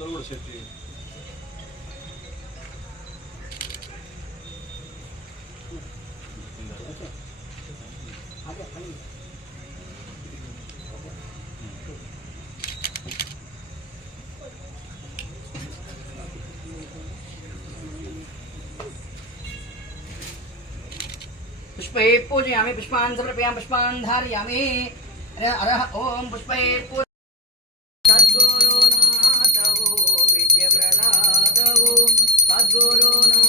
అందరూ కూడా సెట్ చేయండి. पुष्पै पूजयामि पुष्पान् समर्पयामि पुष्पान् धारयामि अरह ओम पुष्पै सद्गुरुनाथो विद्याप्रदातो सद्गुरुनाथ